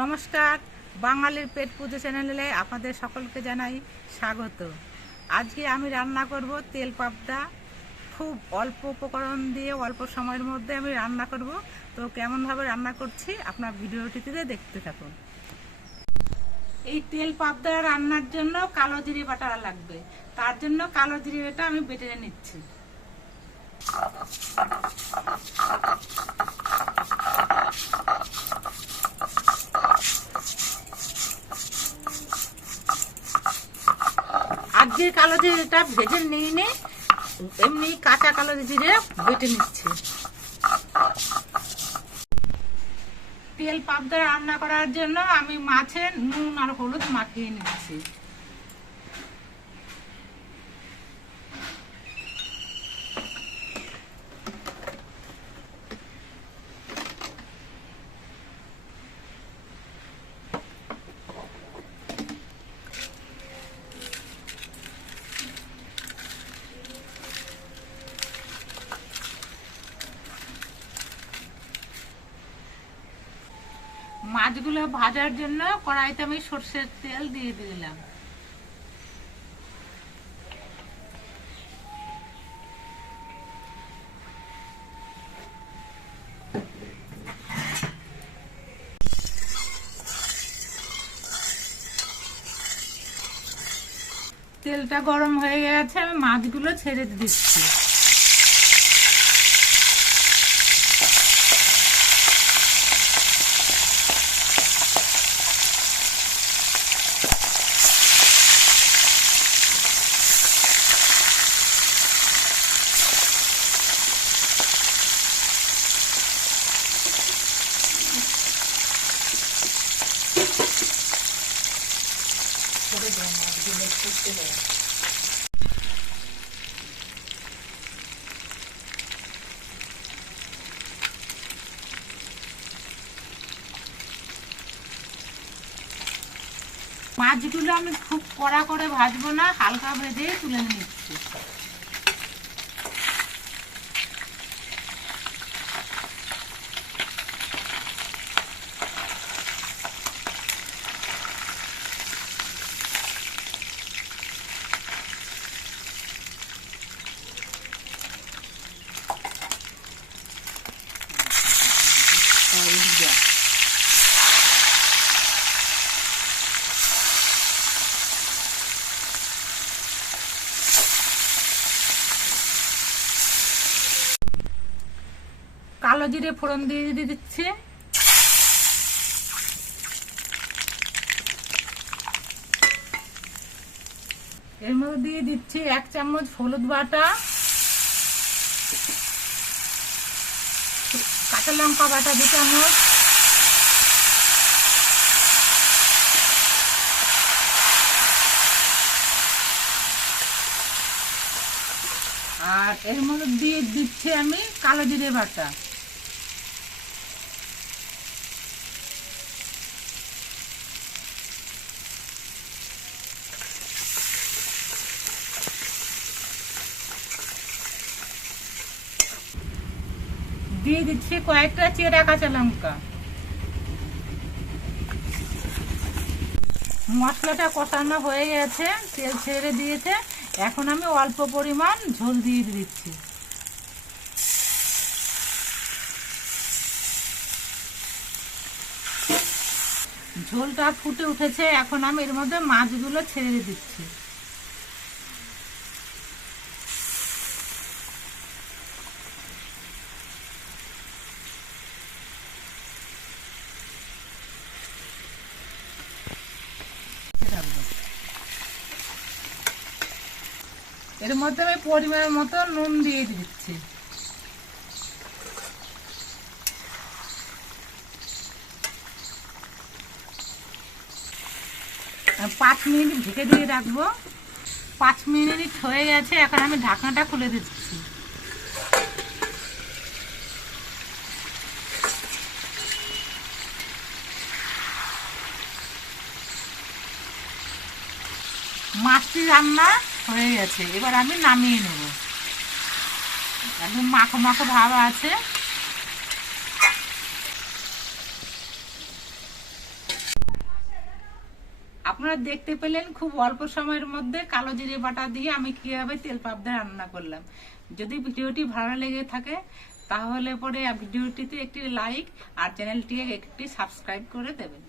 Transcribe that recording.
নমস্কার, বাঙালির পেট পুজো চ্যানেলে আপনাদের সকলকে জানাই স্বাগত। আজকে আমি রান্না করব তেল পাবদা। খুব অল্প উপকরণ দিয়ে অল্প সময়ের মধ্যে আমি রান্না করব। তো কেমনভাবে রান্না করছি আপনার ভিডিওটিতে দেখতে থাকুন। এই তেল পাবদা রান্নার জন্য কালো জিরে বাটা লাগবে। তার জন্য কালো জিরেটা আমি বেটে নিচ্ছি। আজকে কালো জিরেটা ভেজে নিয়ে নে, এমনি কাঁচা কালো জিরে বেটে নিচ্ছি। তেল পাবদা রান্না করার জন্য আমি মাছে নুন আর হলুদ মাখিয়ে নিচ্ছি। মাছগুলো ভাজার জন্য কড়াইতে আমি সরষের তেল দিয়ে দিলাম। তেলটা গরম হয়ে গেছে, আমি মাছগুলো ছেড়ে দিচ্ছি। মাছগুলো আমি খুব কড়া করে ভাজবো না, হালকা ভেজে তুলে নিচ্ছি। কালো জিরে ফোড়ন দিয়ে দিচ্ছি। এর মধ্যে দিয়ে দিচ্ছি 1 চামচ হলুদ বাটা, কাঁচা লঙ্কা বাটা 2 চামচ, আর এর মধ্যে দিয়ে দিচ্ছি আমি কালো জিরে বাটা। দিয়ে দিচ্ছি কয়েকটা চেরা কাঁচা লঙ্কা। মশলাটা কষানো হয়ে গেছে, তেল ছেড়ে দিয়েছে। এখন আমি অল্প পরিমাণ ঝোল দিয়ে দিচ্ছি। ঝোলটা ফুটে উঠেছে, এখন আমি এর মধ্যে মাছগুলো ছেড়ে দিচ্ছি। এর মধ্যে আমি পরিমাণ মতো নুন দিয়ে দিচ্ছি। 5 মিনিট ঢেকে দিয়ে রাখবো। 5 মিনিট হয়ে গেছে, এখন আমি ঢাকনাটা খুলে দিচ্ছি। মাছটি রান্না হয়ে গেছে, এবার আমি নামিয়ে নেব। একদম মাখো মাখো ভাব আছে। আপনারা দেখতে পেলেন খুব অল্প সময়ের মধ্যে কালো জিরে বাটা দিয়ে আমি কিভাবে তেল পাবদা রান্না করলাম। যদি ভিডিওটি ভালো লেগে থাকে তাহলে পরে ভিডিওটিতে একটি লাইক আর চ্যানেলটিকে একটি সাবস্ক্রাইব করে দেবেন।